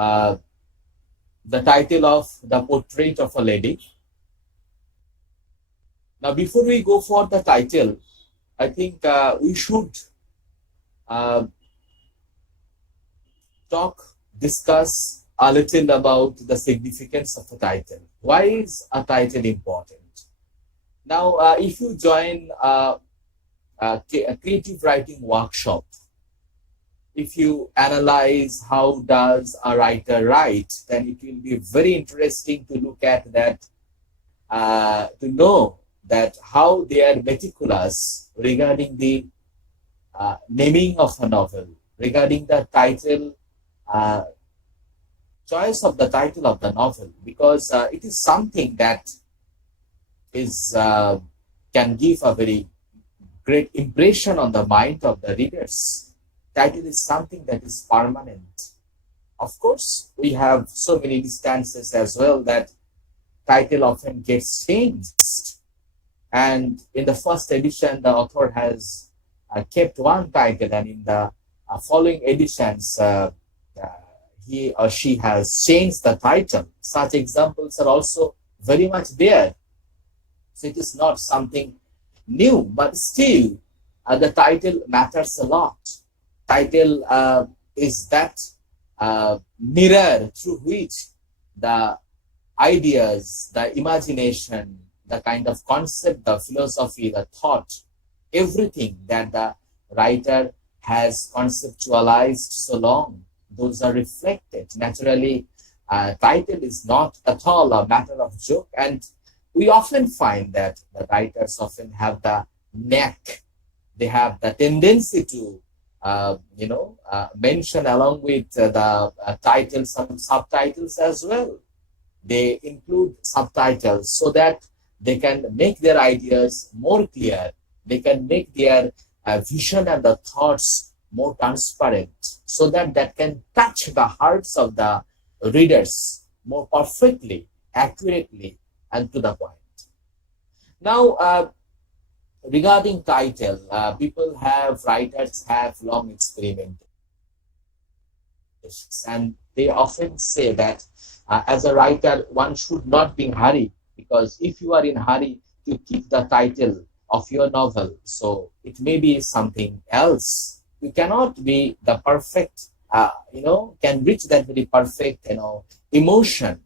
uh, the title of The Portrait of a Lady. Now, before we go for the title, I think we should uh, discuss a little about the significance of a title. Why is a title important? Now, if you join a creative writing workshop, if you analyze how does a writer write, then it will be very interesting to look at that, to know that how they are meticulous regarding the naming of a novel, regarding the title, uh, choice of the title of the novel, because it is something that is can give a very great impression on the mind of the readers. Title is something that is permanent. Of course, we have so many instances as well that title often gets changed. And in the first edition, the author has kept one title, and in the following editions, he or she has changed the title. Such examples are also very much there. So it is not something new, but still the title matters a lot. Title is that mirror through which the ideas, the imagination, the kind of concept, the philosophy, the thought, everything that the writer has conceptualized so long, those are reflected. Naturally, title is not at all a matter of joke, and we often find that the writers often have the knack, they have the tendency to mention along with the title some subtitles as well. They include subtitles so that they can make their ideas more clear. They can make their vision and the thoughts more transparent, so that that can touch the hearts of the readers more perfectly, accurately, and to the point. Now, regarding title, writers have long experimentations, and they often say that as a writer, one should not be in hurry, because if you are in hurry to keep the title of your novel, so it may be something else. You cannot be the perfect, can reach that very perfect, emotion.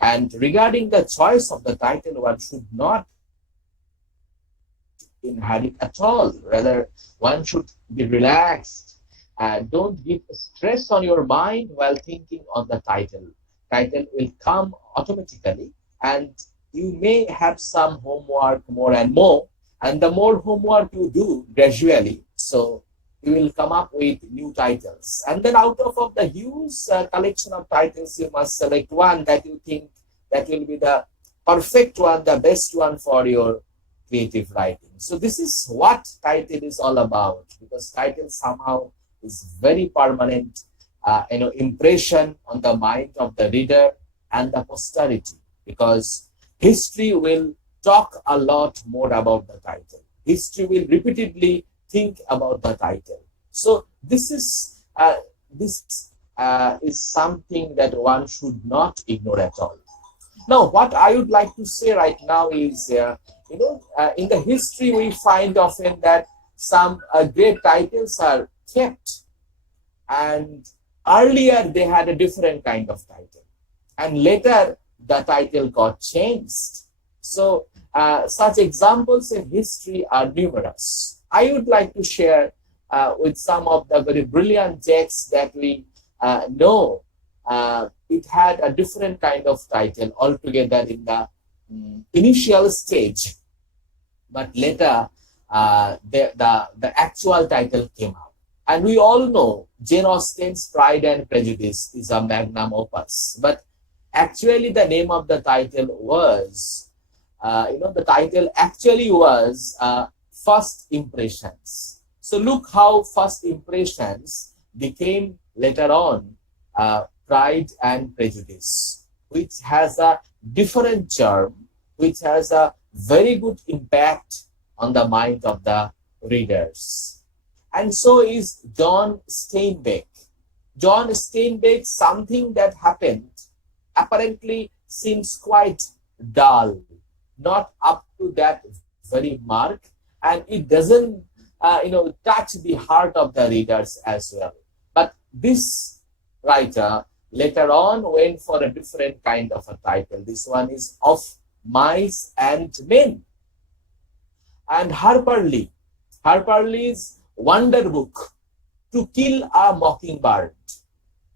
And regarding the choice of the title, one should not in hurry at all. Rather, one should be relaxed. Don't give stress on your mind while thinking on the title. Title will come automatically, and you may have some homework more and more. And the more homework you do gradually, so you will come up with new titles. And then out of the huge collection of titles, you must select one that you think that will be the perfect one, the best one for your creative writing. So this is what title is all about, because title somehow is very permanent, impression on the mind of the reader and the posterity, because history will talk a lot more about the title. History will repeatedly think about the title. So this is something that one should not ignore at all. Now, what I would like to say right now is, in the history we find often that some great titles are kept, and earlier they had a different kind of title, and later the title got changed. So such examples in history are numerous. I would like to share with some of the very brilliant texts that we know. It had a different kind of title altogether in the initial stage, but later the actual title came out. And we all know Jane Austen's Pride and Prejudice is a magnum opus, but actually the name of the title was, the title actually was First Impressions. So look how First Impressions became later on Pride and Prejudice, which has a different charm, which has a very good impact on the mind of the readers. And so is John Steinbeck. John Steinbeck, something that happened apparently seems quite dull, not up to that very mark, and it doesn't, touch the heart of the readers as well. But this writer later on went for a different kind of a title. This one is Of Mice and Men. And Harper Lee's wonder book, To Kill a Mockingbird.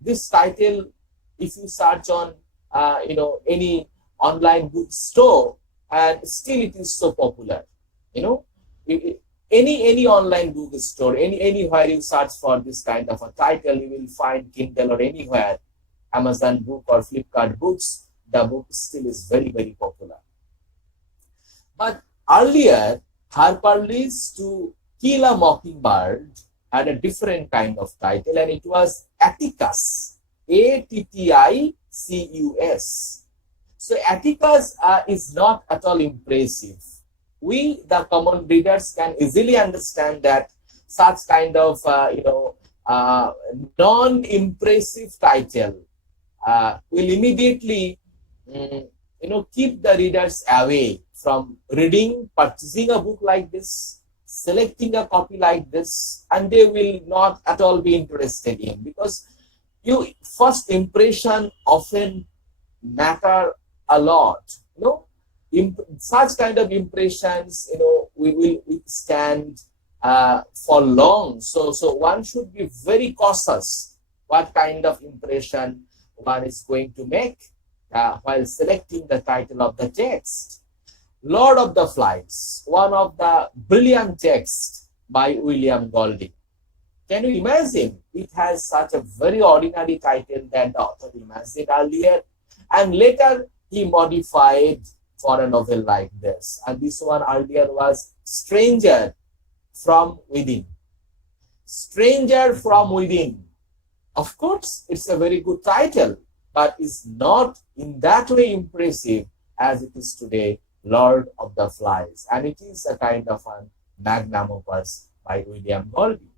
This title, if you search on any online bookstore, and still it is so popular. Any online bookstore, anywhere you search for this kind of a title, you will find Kindle or anywhere, Amazon book or Flipkart books, the book still is very, very popular. But earlier, Harper Lee's To Kill a Mockingbird had a different kind of title, and it was Atticus, Atticus. So Atticus is not at all impressive. We, the common readers, can easily understand that such kind of non-impressive title will immediately keep the readers away from reading, purchasing a book like this, selecting a copy like this, and they will not at all be interested in, because your first impression often matter a lot. Such kind of impressions, we will withstand for long. So one should be very cautious what kind of impression one is going to make while selecting the title of the text. Lord of the Flies, one of the brilliant texts by William Golding. Can you imagine? It has such a very ordinary title that the author imagined earlier, and later he modified for a novel like this. And this one earlier was Stranger from Within. Stranger from Within. Of course, it's a very good title, but it's not in that way impressive as it is today, Lord of the Flies. And it is a kind of a magnum opus by William Golding.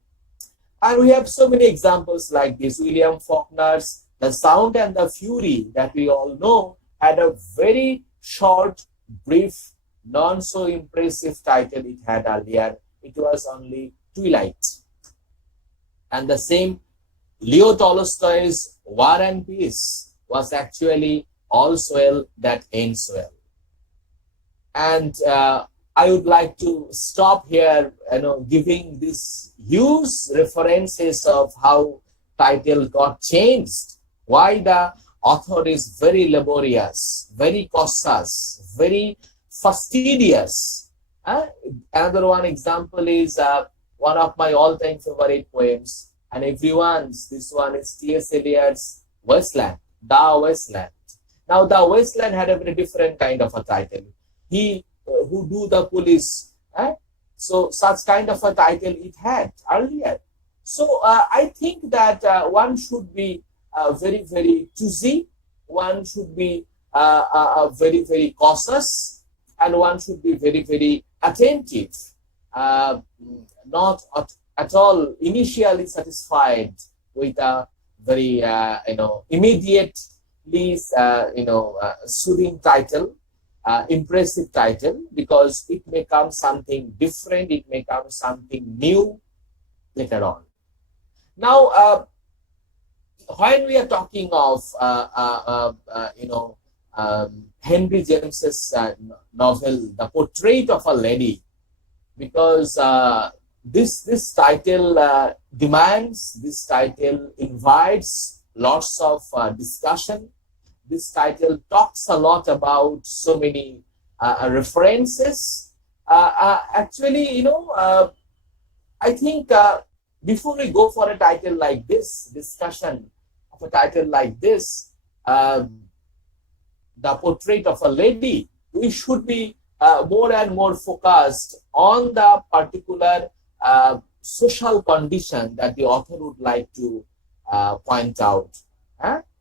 And we have so many examples like this. William Faulkner's The Sound and the Fury, that we all know, had a very short, brief, non so impressive title it had earlier. It was only Twilight. And the same Leo Tolstoy's War and Peace was actually All's Well That Ends Well. And I would like to stop here, giving these huge references of how title got changed, why the author is very laborious, very cautious, very fastidious. Another one example is one of my all-time favorite poems, and everyone's. This one is T.S. Eliot's Wasteland, The Wasteland. Now, The Wasteland had a very different kind of a title. He who do the police. So such kind of a title it had earlier. So I think that one should be very, very choosy. One should be very, very cautious, and one should be very, very attentive. Not at all initially satisfied with a very immediately soothing title, impressive title, because it may come something different, it may come something new later on. Now, when we are talking of Henry James's novel, The Portrait of a Lady, because this title demands, this title invites lots of discussion. This title talks a lot about so many references. Actually, I think before we go for a title like this, discussion of a title like this, The Portrait of a Lady, we should be more and more focused on the particular social condition that the author would like to point out.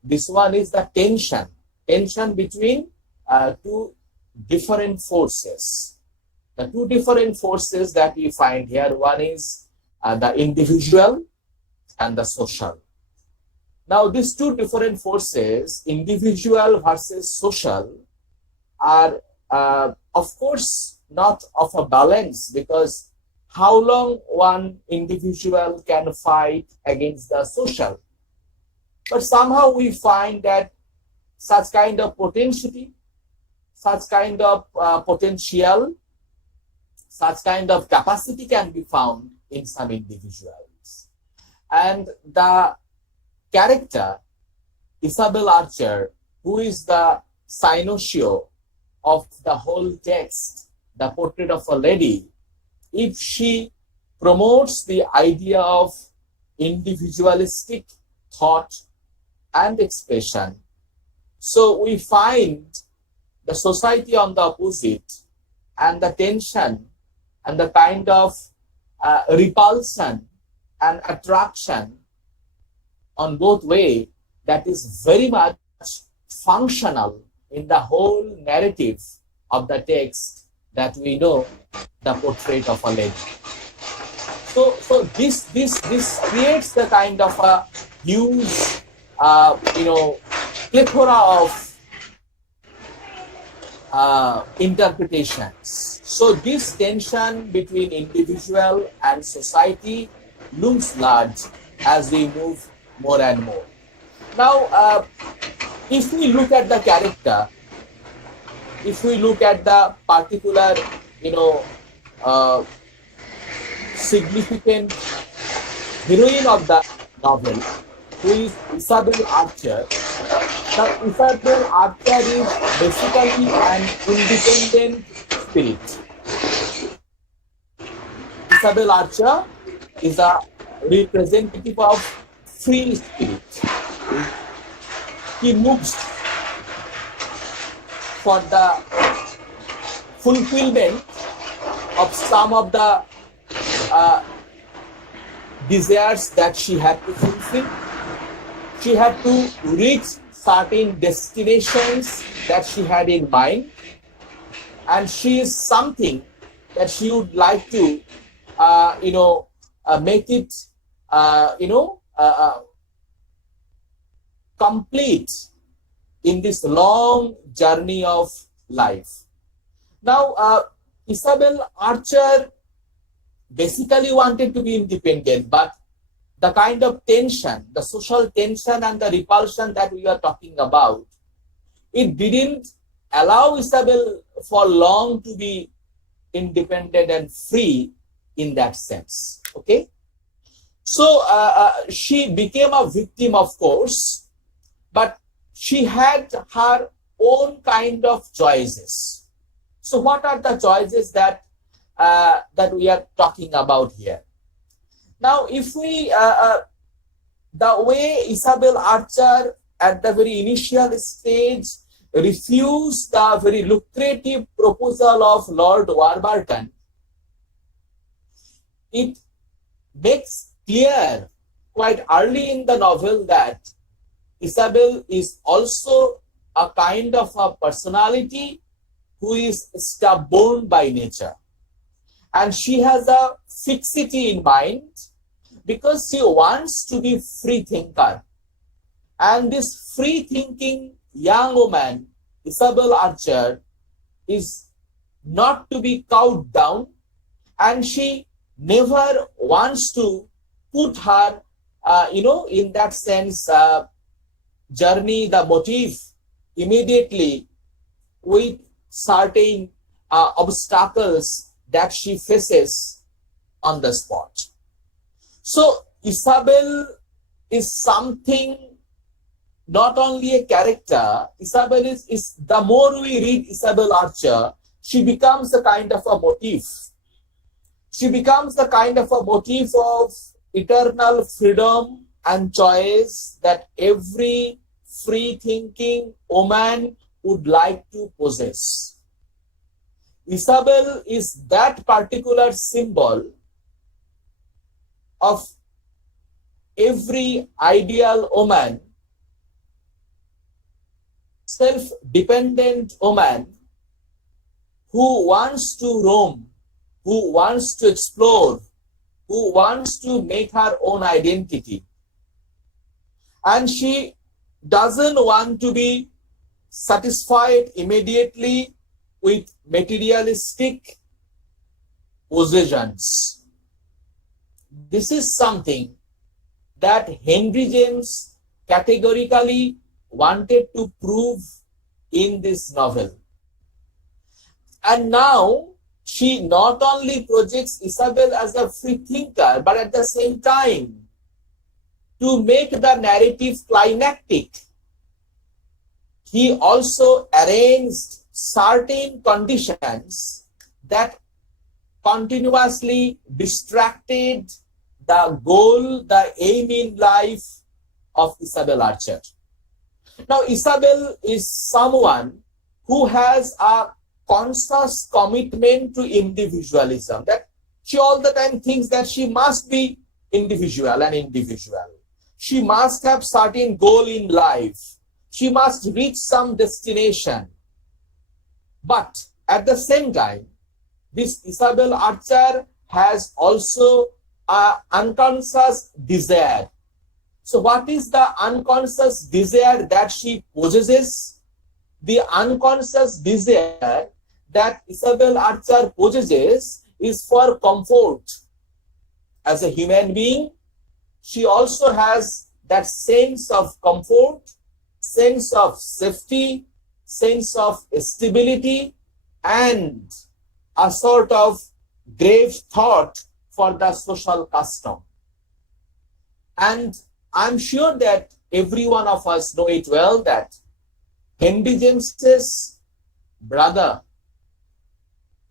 This one is the tension between two different forces. The two different forces that we find here, one is the individual and the social. Now, these two different forces, individual versus social, are of course not of a balance, because how long one individual can fight against the social? But somehow we find that such kind of potentiality, such kind of potential, such kind of capacity can be found in some individuals. And the character, Isabel Archer, who is the cynosure of the whole text, the portrait of a lady, if she promotes the idea of individualistic thought and expression, so we find the society on the opposite, and the tension and the kind of repulsion and attraction on both ways, that is very much functional in the whole narrative of the text that we know, the portrait of a lady. So this creates the kind of a huge plethora of interpretations. So this tension between individual and society looms large as we move more and more. Now, if we look at the character, if we look at the particular, significant heroine of the novel, who is Isabel Archer. Now, Isabel Archer is basically an independent spirit. Isabel Archer is a representative of free spirit. He moves for the fulfillment of some of the desires that she had to fulfill. She had to reach certain destinations that she had in mind, and she is something that she would like to, make it, complete in this long journey of life. Now, Isabel Archer basically wanted to be independent, but the kind of tension, the social tension and the repulsion that we are talking about, it didn't allow Isabel for long to be independent and free in that sense. Okay? So she became a victim, of course, but she had her own kind of choices. So what are the choices that we are talking about here? Now, if we, the way Isabel Archer at the very initial stage refused the very lucrative proposal of Lord Warburton, it makes clear quite early in the novel that Isabel is also a kind of a personality who is stubborn by nature. And she has a fixity in mind because she wants to be free thinker. And this free thinking young woman, Isabel Archer, is not to be cowed down, and she never wants to put her, in that sense, journey, the motive immediately with certain obstacles that she faces on the spot. So Isabel is something, not only a character. Isabel is the more we read Isabel Archer, she becomes a kind of a motif. She becomes the kind of a motif of eternal freedom and choice that every free-thinking woman would like to possess. Isabel is that particular symbol of every ideal woman, self-dependent woman who wants to roam, who wants to explore, who wants to make her own identity. and she doesn't want to be satisfied immediately with materialistic possessions. This is something that Henry James categorically wanted to prove in this novel. And now she not only projects Isabel as a free thinker, but at the same time, to make the narrative climactic, he also arranged certain conditions that continuously distracted the goal, the aim in life of Isabel Archer. Now, Isabel is someone who has a conscious commitment to individualism, that she all the time thinks that she must be individual and individual. She must have certain goal in life. She must reach some destination. But at the same time, this Isabel Archer has also an unconscious desire. So what is the unconscious desire that she possesses? The unconscious desire that Isabel Archer possesses is for comfort. As a human being, she also has that sense of comfort, sense of safety, sense of stability, and a sort of grave thought for the social custom. And I'm sure that every one of us know it well that Henry James's brother,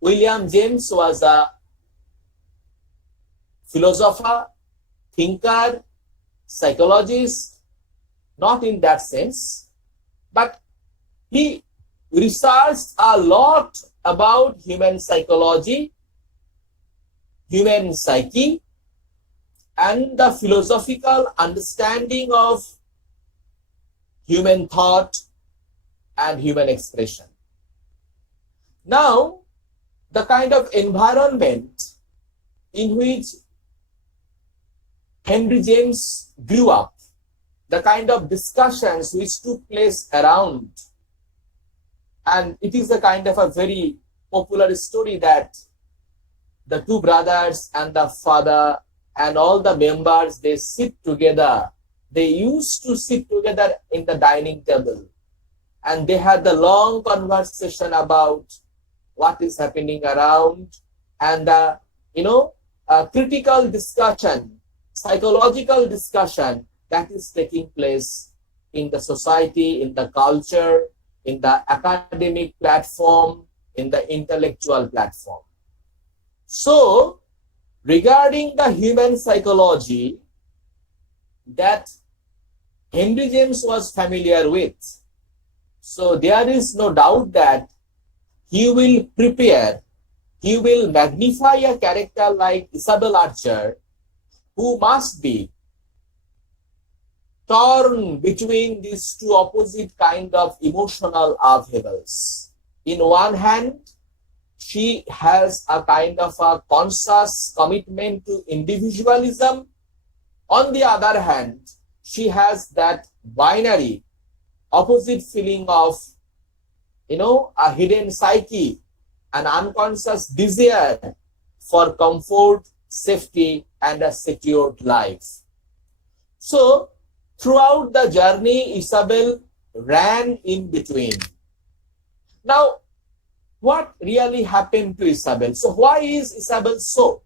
William James, was a philosopher, thinker, psychologist, not in that sense, but he researched a lot about human psychology, human psyche, and the philosophical understanding of human thought and human expression. Now, the kind of environment in which Henry James grew up, the kind of discussions which took place around, and it is a kind of a very popular story that the two brothers and the father and all the members, they sit together. They used to sit together in the dining table, and they had the long conversation about what is happening around, and critical discussion, psychological discussion that is taking place in the society, in the culture, in the academic platform, in the intellectual platform. So, regarding the human psychology that Henry James was familiar with, so there is no doubt that he will prepare, he will magnify a character like Isabel Archer, who must be torn between these two opposite kind of emotional upheavals. In one hand, she has a kind of a conscious commitment to individualism. On the other hand, she has that binary, opposite feeling of, a hidden psyche, an unconscious desire for comfort, safety, and a secured life. So, throughout the journey, Isabel ran in between. Now, what really happened to Isabel? So, why is Isabel so?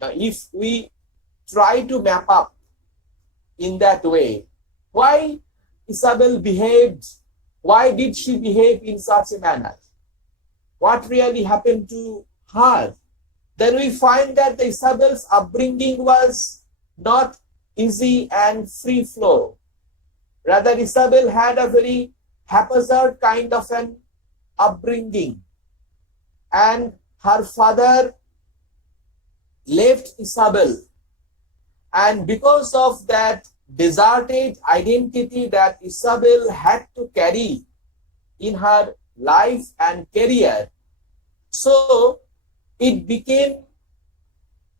Now, if we try to map up in that way, why Isabel behaved, why did she behave in such a manner? What really happened to her? Then we find that Isabel's upbringing was not easy and free flow. Rather, Isabel had a very haphazard kind of an upbringing. And her father left Isabel. And because of that deserted identity that Isabel had to carry in her life and career, so it became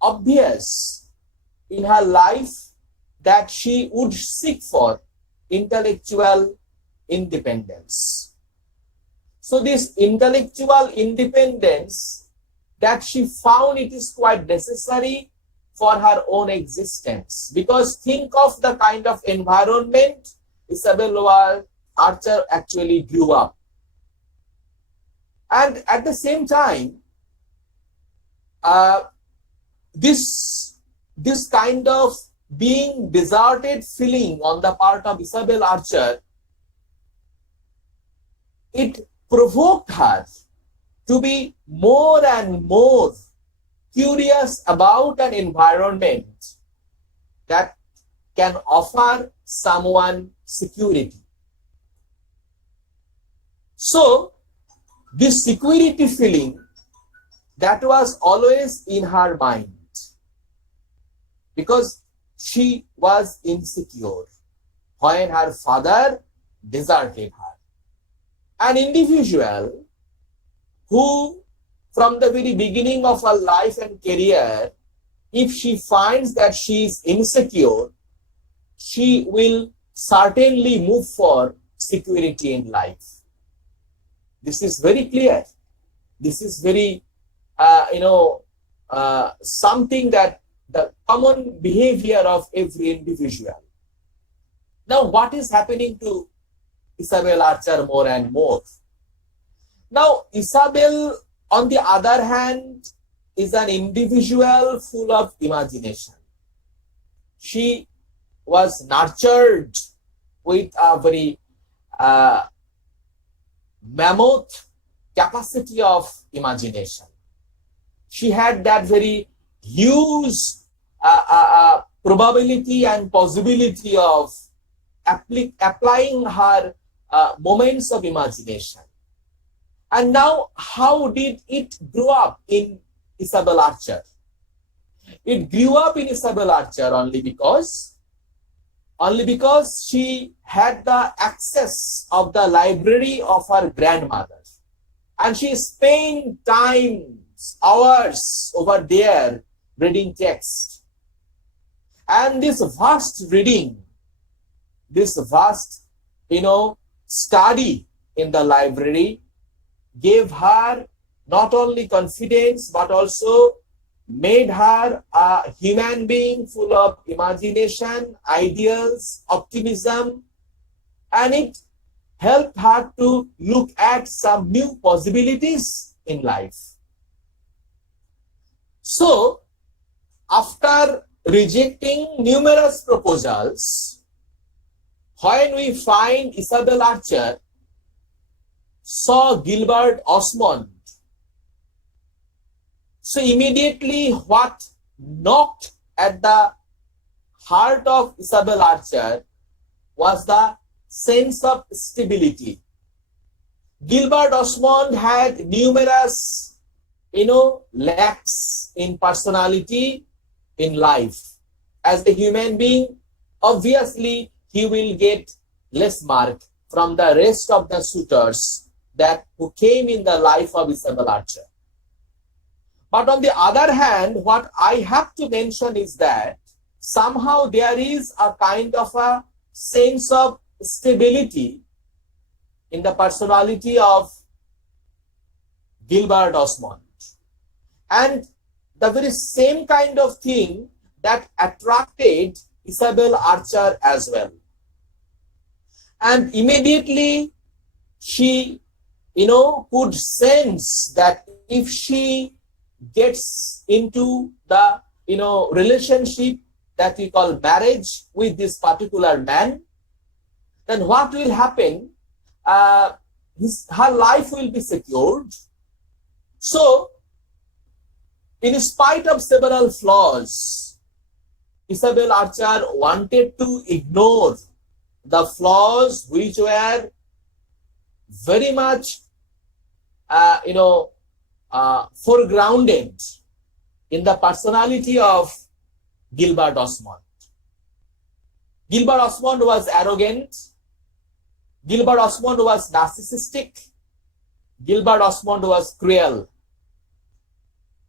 obvious in her life that she would seek for intellectual independence. So this intellectual independence that she found, it is quite necessary for her own existence. Because think of the kind of environment Isabella Archer actually grew up. And at the same time, this kind of being deserted feeling on the part of Isabel Archer, it provoked her to be more and more curious about an environment that can offer someone security. So, this security feeling that was always in her mind, because she was insecure when her father deserted her. An individual who, from the very beginning of her life and career, if she finds that she is insecure, she will certainly move for security in life. This is very clear. This is very, something that the common behavior of every individual. Now, what is happening to Isabel Archer more and more? Now, Isabel, on the other hand, is an individual full of imagination. She was nurtured with a very mammoth capacity of imagination. She had that very huge probability and possibility of applying her moments of imagination. And now, how did it grow up in Isabel Archer? It grew up in Isabel Archer only because she had the access of the library of her grandmother. And she spent hours over there reading text. And this vast reading, this vast, study in the library gave her not only confidence, but also made her a human being full of imagination, ideals, optimism, and it helped her to look at some new possibilities in life. So, after rejecting numerous proposals, when we find Isabel Archer saw Gilbert Osmond, so immediately what knocked at the heart of Isabel Archer was the sense of stability. Gilbert Osmond had numerous, lacks in personality, in life. As a human being, obviously, he will get less mark from the rest of the suitors who came in the life of Isabel Archer. But on the other hand, what I have to mention is that somehow there is a kind of a sense of stability in the personality of Gilbert Osmond. And the very same kind of thing that attracted Isabel Archer as well. And immediately she, could sense that if she gets into the, relationship that we call marriage with this particular man, then what will happen? Her life will be secured. So, in spite of several flaws, Isabel Archer wanted to ignore the flaws which were very much, foregrounded in the personality of Gilbert Osmond. Gilbert Osmond was arrogant. Gilbert Osmond was narcissistic. Gilbert Osmond was cruel.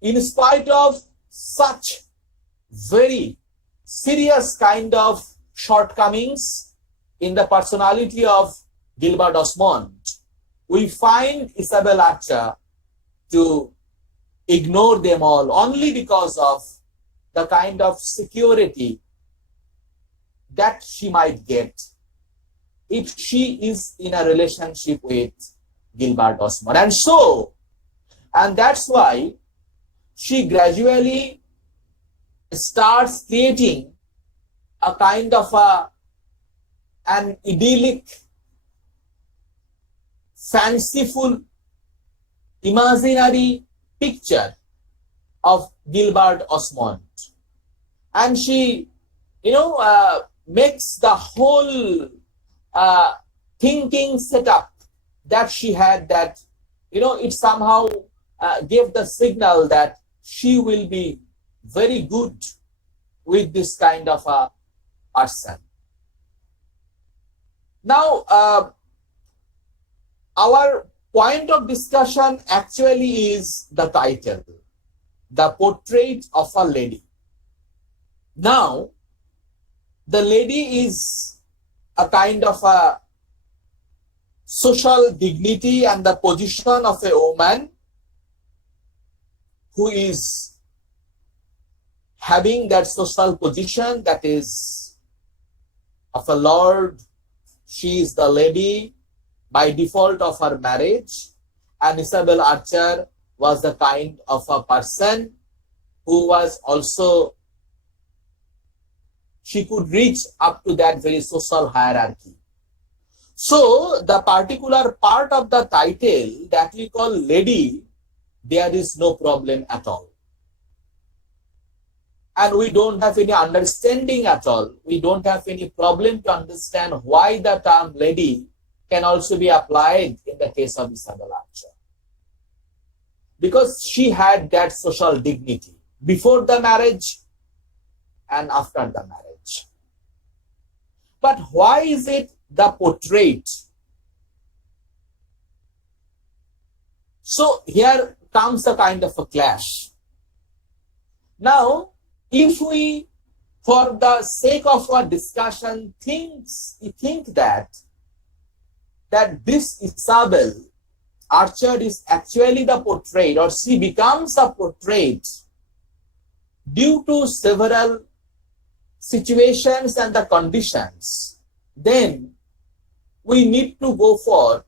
In spite of such very serious kind of shortcomings in the personality of Gilbert Osmond, we find Isabel Archer to ignore them all only because of the kind of security that she might get if she is in a relationship with Gilbert Osmond. And that's why she gradually starts creating a kind of an idyllic, fanciful, imaginary picture of Gilbert Osmond. And she, makes the whole thinking setup that she had, that, it somehow gave the signal that she will be very good with this kind of a person. Now, our point of discussion actually is the title, The Portrait of a Lady. Now, the lady is a kind of a social dignity and the position of a woman who is having that social position, that is of a lord. She is the lady by default of her marriage, and Isabel Archer was the kind of a person who was also, she could reach up to that very social hierarchy. So the particular part of the title that we call lady, there is no problem at all. And we don't have any understanding at all. We don't have any problem to understand why the term lady can also be applied in the case of Isabel Archer. Because she had that social dignity before the marriage and after the marriage. But why is it the portrait? So here comes a kind of a clash. Now, if we, for the sake of our discussion, think that this Isabel Archer is actually the portrait, or she becomes a portrait due to several situations and the conditions, then we need to go for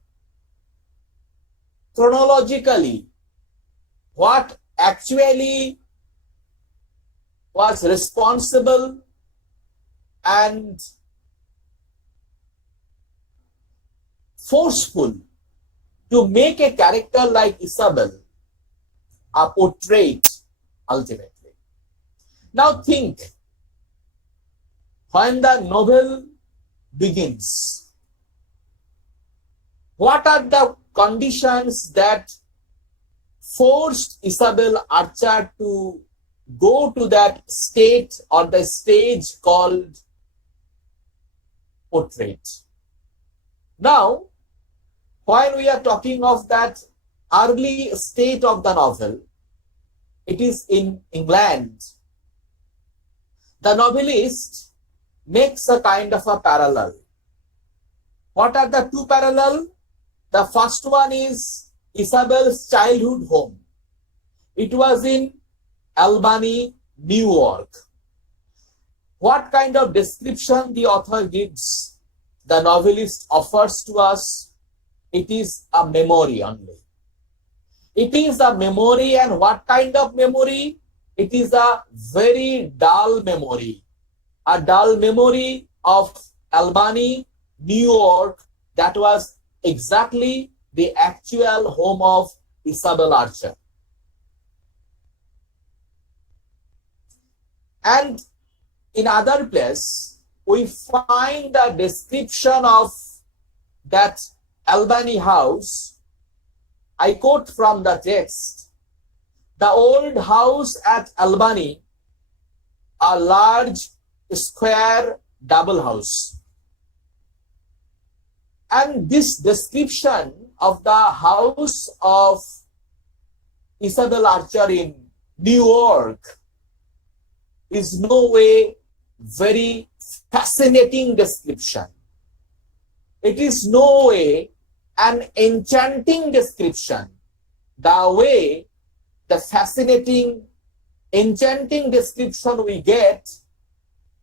chronologically what actually was responsible and forceful to make a character like Isabel a portrait ultimately. Now think, when the novel begins, what are the conditions that forced Isabel Archer to go to that state or the stage called portrait? Now, when we are talking of that early state of the novel, it is in England. The novelist makes a kind of a parallel. What are the two parallel? The first one is Isabel's childhood home. It was in Albany, New York. What kind of description the author gives, the novelist offers to us? It is a memory only. It is a memory, and what kind of memory? It is a very dull memory. A dull memory of Albany, New York, that was exactly the actual home of Isabel Archer. And in other place, we find the description of that Albany house. I quote from the text: the old house at Albany, a large square double house. And this description of the house of Isabel Archer in New York is no way very fascinating description. It is no way an enchanting description, the way the fascinating, enchanting description we get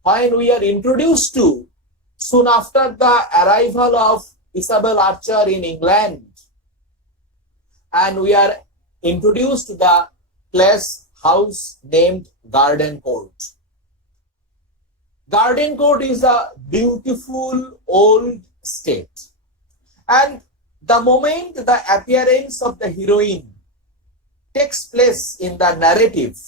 when we are introduced to soon after the arrival of Isabel Archer in England, and we are introduced to the place house named Garden Court. Garden Court is a beautiful old state, and the moment the appearance of the heroine takes place in the narrative,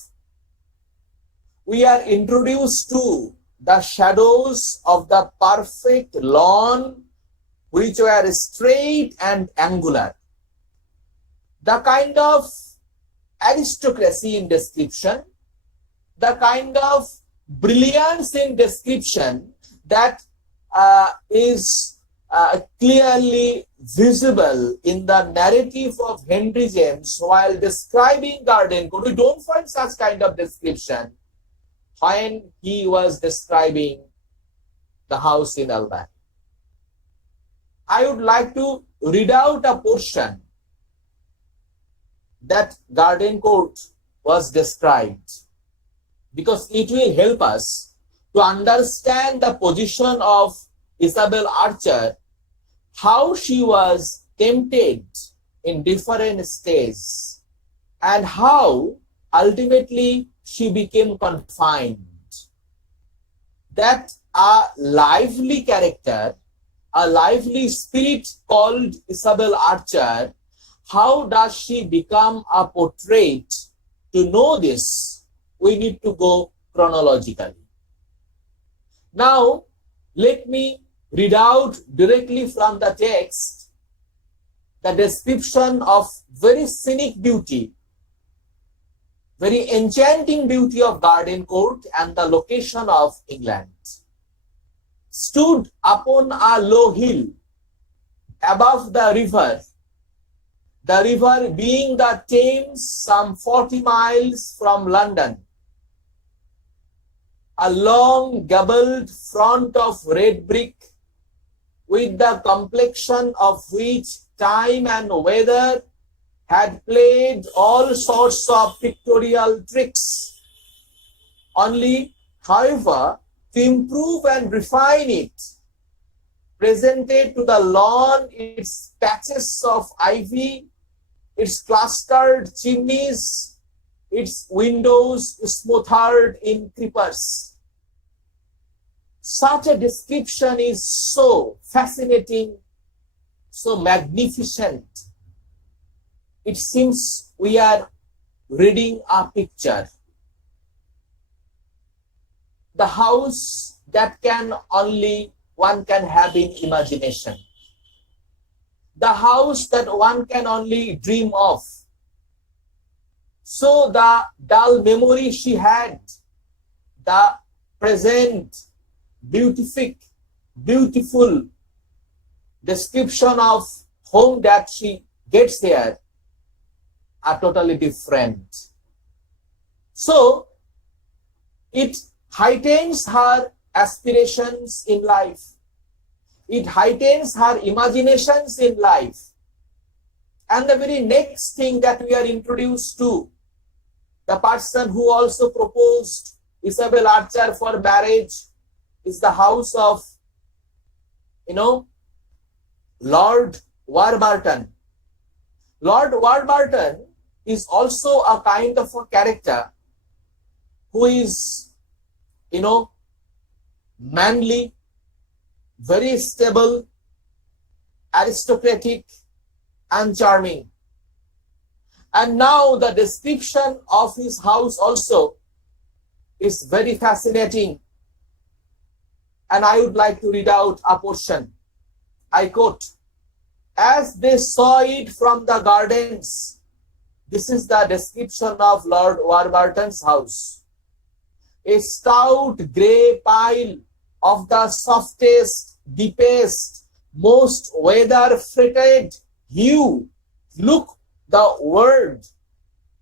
we are introduced to the shadows of the perfect lawn, which were straight and angular. The kind of aristocracy in description, the kind of brilliance in description that is clearly visible in the narrative of Henry James while describing Garden Court. We don't find such kind of description when he was describing the house in Albany. I would like to read out a portion that Garden Court was described, because it will help us to understand the position of Isabel Archer, how she was tempted in different stages, and how ultimately she became confined. That a lively character, a lively spirit called Isabel Archer, how does she become a portrait? To know this, we need to go chronologically. Now, let me read out directly from the text the description of very scenic beauty, very enchanting beauty of Garden Court and the location of England. Stood upon a low hill above the river being the Thames, some 40 miles from London. A long gabled front of red brick, with the complexion of which time and weather had played all sorts of pictorial tricks. Only, however, to improve and refine it, presented to the lawn its patches of ivy, its clustered chimneys, its windows smothered in creepers. Such a description is so fascinating, so magnificent. It seems we are reading a picture. The house that one can have in imagination. The house that one can only dream of. So the dull memory she had, the present beautiful description of home that she gets there are totally different. So it heightens her aspirations in life. It heightens her imaginations in life. And the very next thing that we are introduced to, the person who also proposed Isabel Archer for marriage, is the house of, Lord Warburton. Lord Warburton is also a kind of a character who is, manly, very stable, aristocratic, and charming. And now the description of his house also is very fascinating. And I would like to read out a portion. I quote, "As they saw it from the gardens," this is the description of Lord Warburton's house, "a stout grey pile of the softest, deepest, most weather-fretted hue. Look the word,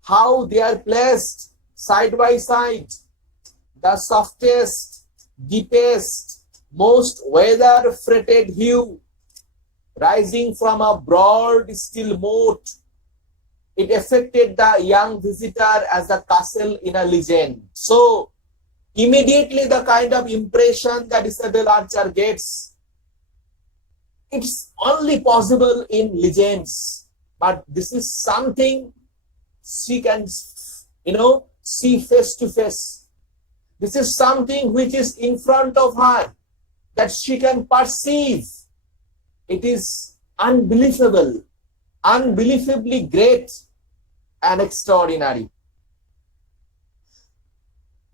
how they are placed side by side. The softest, deepest, most weather-fretted hue, rising from a broad steel moat. It affected the young visitor as a castle in a legend. So, immediately the kind of impression that Isabel Archer gets, it's only possible in legends. But this is something she can, see face to face. This is something which is in front of her, that she can perceive. It is unbelievable, unbelievably great and extraordinary.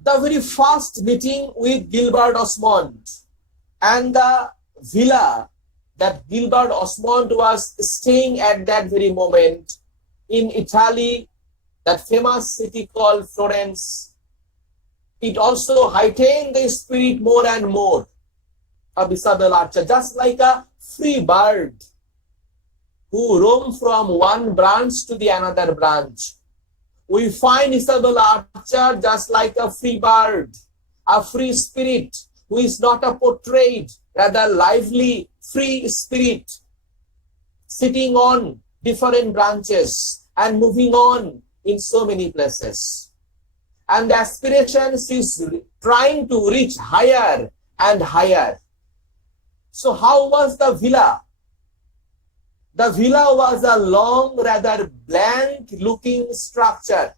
The very first meeting with Gilbert Osmond and the villa that Gilbert Osmond was staying at that very moment in Italy, that famous city called Florence, it also heightened the spirit more and more of Isabel Archer, just like a free bird who roam from one branch to the another branch. We find Isabel Archer just like a free bird, a free spirit who is not a portrayed, rather lively, free spirit, sitting on different branches and moving on in so many places. And the aspirations is trying to reach higher and higher. So how was the villa? The villa was a long, rather blank-looking structure,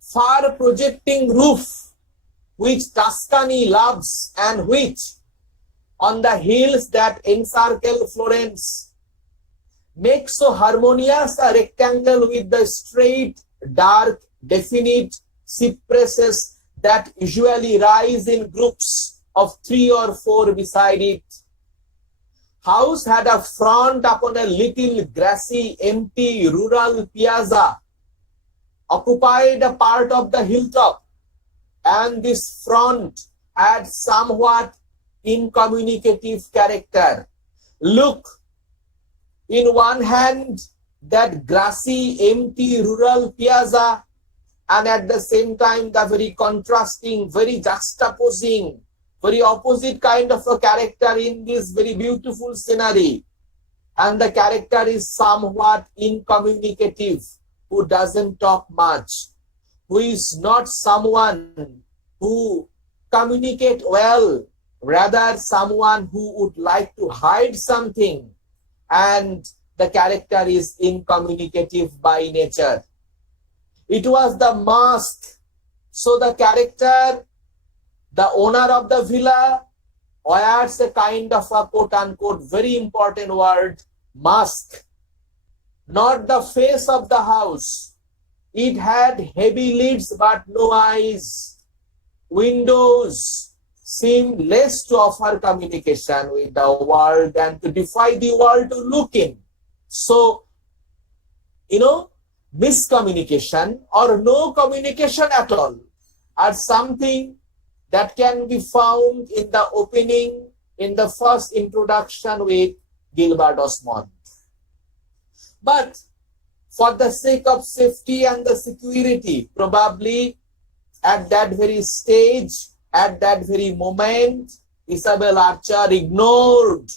far projecting roof, which Tuscany loves and which, on the hills that encircle Florence, makes so harmonious a rectangle with the straight, dark, definite cypresses that usually rise in groups of 3 or 4 beside it. House had a front upon a little grassy, empty rural piazza, occupied a part of the hilltop, and this front had somewhat incommunicative character. Look, in one hand, that grassy, empty rural piazza, and at the same time, the very contrasting, very juxtaposing, very opposite kind of a character in this very beautiful scenery. And the character is somewhat incommunicative, who doesn't talk much, who is not someone who communicate well, rather someone who would like to hide something, and the character is incommunicative by nature. It was the mask. So the character, the owner of the villa, wears a kind of a quote-unquote very important word, mask. Not the face of the house. It had heavy lids but no eyes. Windows seemed less to offer communication with the world than to defy the world to look in. So, miscommunication or no communication at all are something that can be found in the opening, in the first introduction with Gilbert Osmond. But for the sake of safety and the security, probably at that very stage, at that very moment, Isabel Archer ignored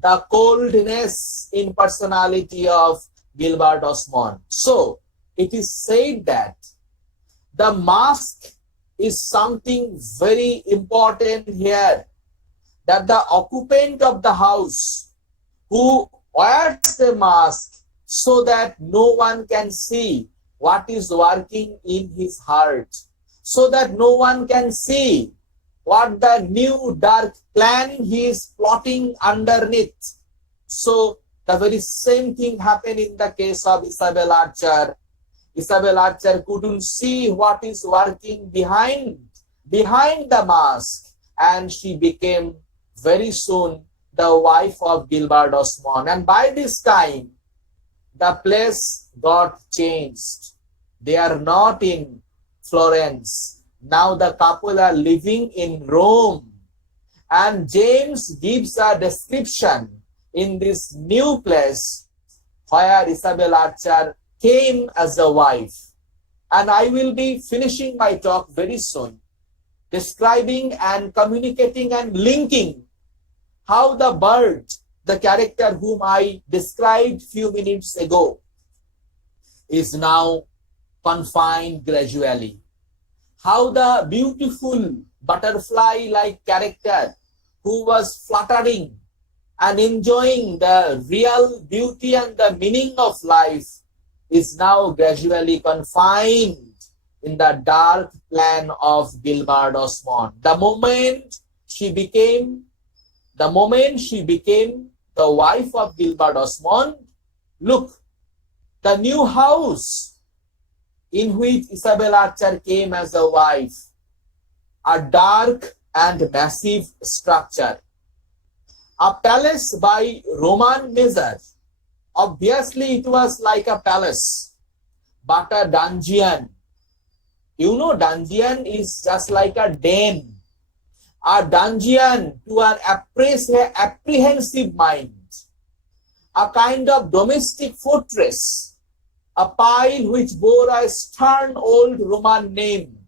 the coldness in personality of Gilbert Osmond. So, it is said that the mask is something very important here, that the occupant of the house who wears the mask so that no one can see what is working in his heart, so that no one can see what the new dark plan he is plotting underneath. So the very same thing happened in the case of Isabel Archer. Isabel Archer couldn't see what is working behind the mask, and she became very soon the wife of Gilbert Osmond. And by this time, the place got changed. They are not in Florence. Now the couple are living in Rome. And James gives a description in this new place where Isabel Archer came as a wife. And I will be finishing my talk very soon. describing and communicating and linking how the bird, the character whom I described few minutes ago, is now confined gradually. How the beautiful butterfly-like character who was fluttering and enjoying the real beauty and the meaning of life is now gradually confined in the dark plan of Gilbert Osmond. The moment she became the wife of Gilbert Osmond, look, the new house in which Isabel Archer came as a wife, a dark and massive structure, a palace by Roman measure. Obviously, it was like a palace, but a dungeon. You know, dungeon is just like a den. A dungeon to an apprehensive mind. A kind of domestic fortress. A pile which bore a stern old Roman name.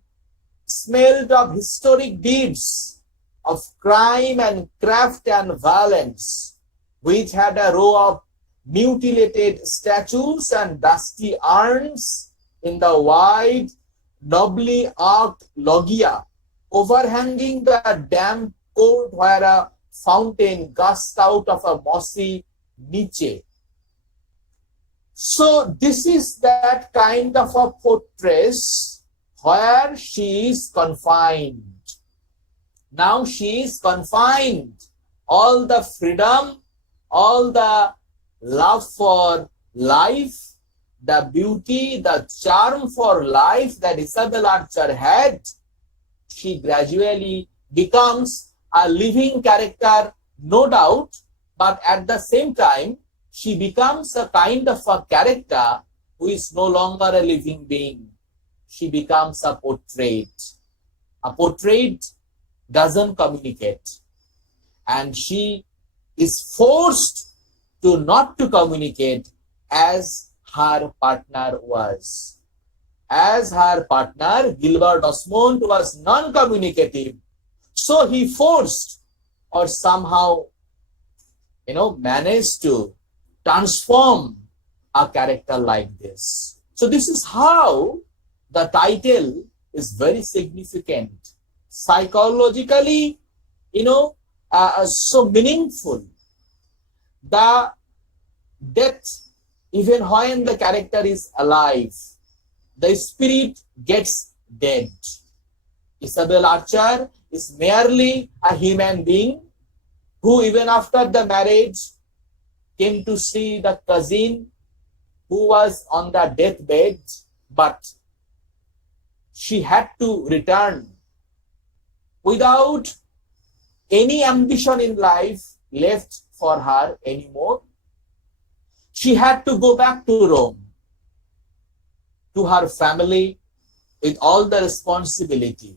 Smelled of historic deeds, of crime and craft and violence, which had a row of mutilated statues and dusty urns in the wide, nobly arched loggia, overhanging the damp court where a fountain gushed out of a mossy niche. So this is that kind of a fortress where she is confined. Now she is confined. All the freedom, all the love for life, the beauty, the charm for life that Isabel Archer had, she gradually becomes a living character, no doubt, but at the same time, she becomes a kind of a character who is no longer a living being. She becomes a portrait. A portrait doesn't communicate. And she is forced to not to communicate as her partner was. As her partner, Gilbert Osmond, was non-communicative. So he forced or somehow, managed to transform a character like this. So this is how the title is very significant. Psychologically, so meaningful. The death, even when the character is alive, the spirit gets dead. Isabel Archer is merely a human being who, even after the marriage, came to see the cousin who was on the deathbed, but she had to return without any ambition in life left for her anymore. She had to go back to Rome, to her family, with all the responsibility.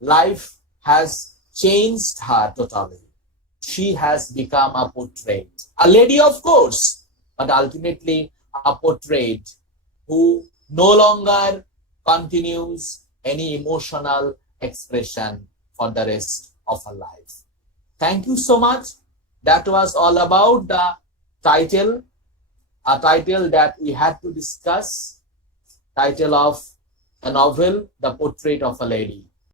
Life has changed her totally. She has become a portrait. A lady, of course, but ultimately a portrait who no longer continues any emotional expression for the rest of her life. Thank you so much. That was all about the title, a title that we had to discuss, title of the novel, The Portrait of a Lady.